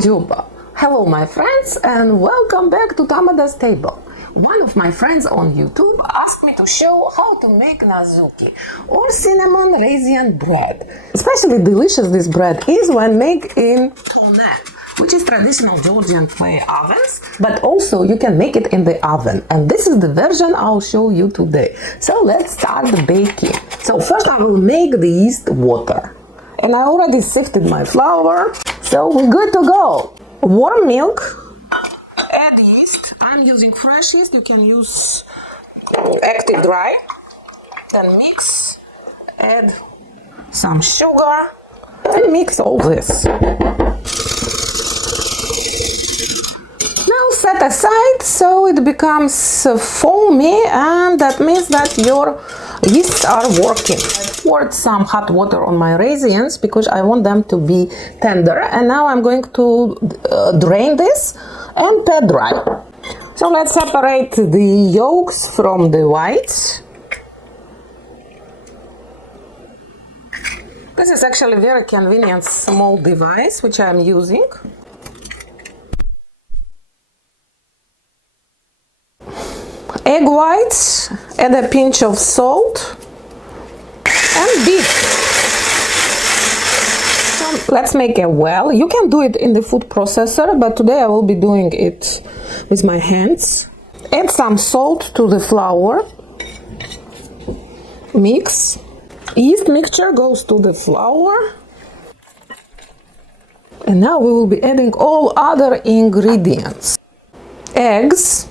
Juba. Hello my friends and welcome back to Tamada's table. One of my friends on YouTube asked me to show how to make Nazuki or cinnamon raisin bread. Especially delicious this bread is when made in which is traditional Georgian clay ovens, but also you can make it in the oven. And this is the version I'll show you today. So let's start the baking. So first I will make the yeast water. And I already sifted my flour, so we're good to go. Warm milk, add yeast. I'm using fresh yeast, you can use active dry. Then mix, add some sugar, and mix all this. Now set aside so it becomes foamy, and that means that your yeasts are working. I poured some hot water on my raisins because I want them to be tender, and now I'm going to drain this and pat dry. So let's separate the yolks from the whites. This is actually a very convenient small device which I'm using. Egg whites, add a pinch of salt and beat. So let's make a well. You can do it in the food processor, but today I will be doing it with my hands. Add some salt to the flour. Mix. Yeast mixture goes to the flour. And now we will be adding all other ingredients. Eggs.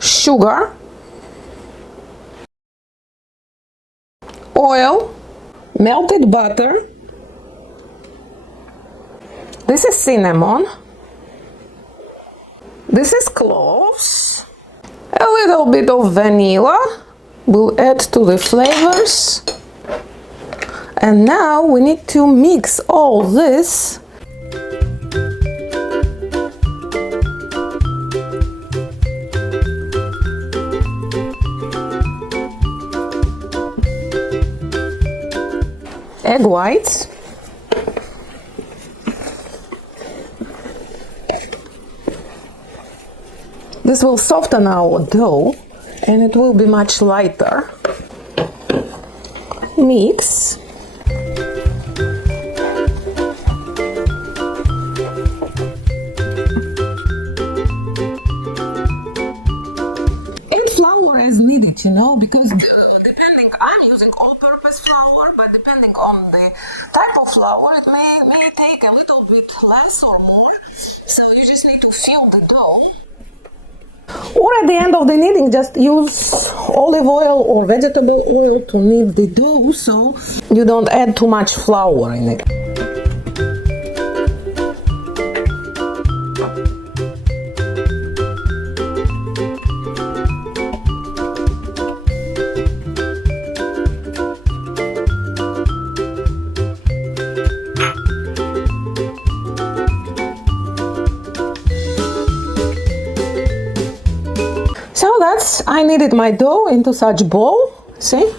Sugar, oil, melted butter, this is cinnamon, this is cloves, a little bit of vanilla, we'll add to the flavors, and now we need to mix all this. Egg whites, this will soften our dough and it will be much lighter. Mix. Add flour as needed, because depending, I'm using all-purpose flour, but depending on the type of flour, it may take a little bit less or more. So you just need to fill the dough. Or at the end of the kneading, just use olive oil or vegetable oil to knead the dough so you don't add too much flour in it. So I kneaded my dough into such bowl, see?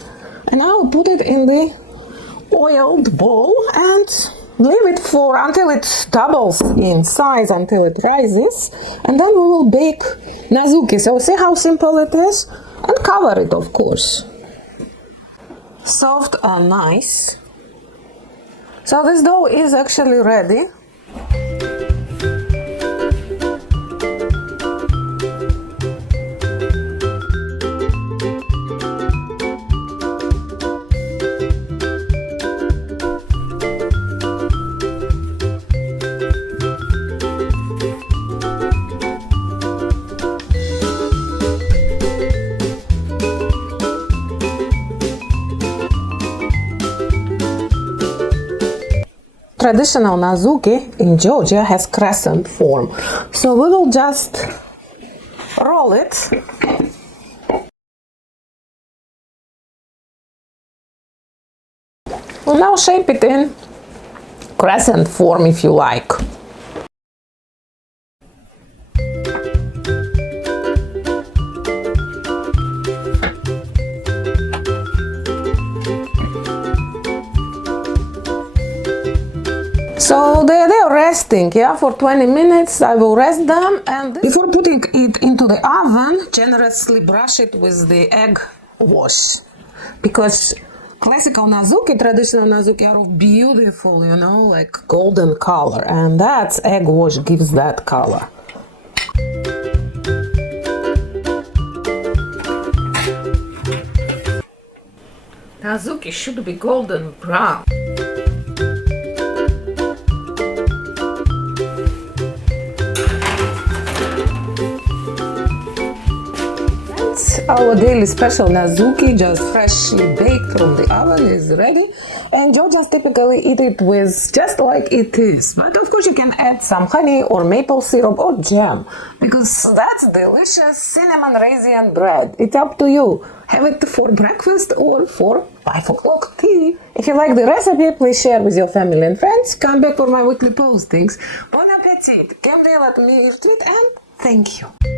And now I'll put it in the oiled bowl and leave it until it doubles in size, until it rises. And then we will bake Nazuki. So see how simple it is? And cover it, of course. Soft and nice. So this dough is actually ready. Traditional Nazuki in Georgia has crescent form, so we will just roll it. We'll now shape it in crescent form if you like. So they're resting, yeah, for 20 minutes. I will rest them, and before putting it into the oven, generously brush it with the egg wash, because classical Nazuki, traditional Nazuki are beautiful, you know, like golden color, and that's egg wash gives that color. Nazuki should be golden brown. Our daily special Nazuki, just freshly baked from the oven, is ready, and Georgians typically eat it with just like it is. But of course you can add some honey or maple syrup or jam, because that's delicious cinnamon raisin bread. It's up to you. Have it for breakfast or for 5 o'clock tea. If you like the recipe, please share with your family and friends. Come back for my weekly postings. Bon appetit! Kem dēlēt mīļu, and thank you!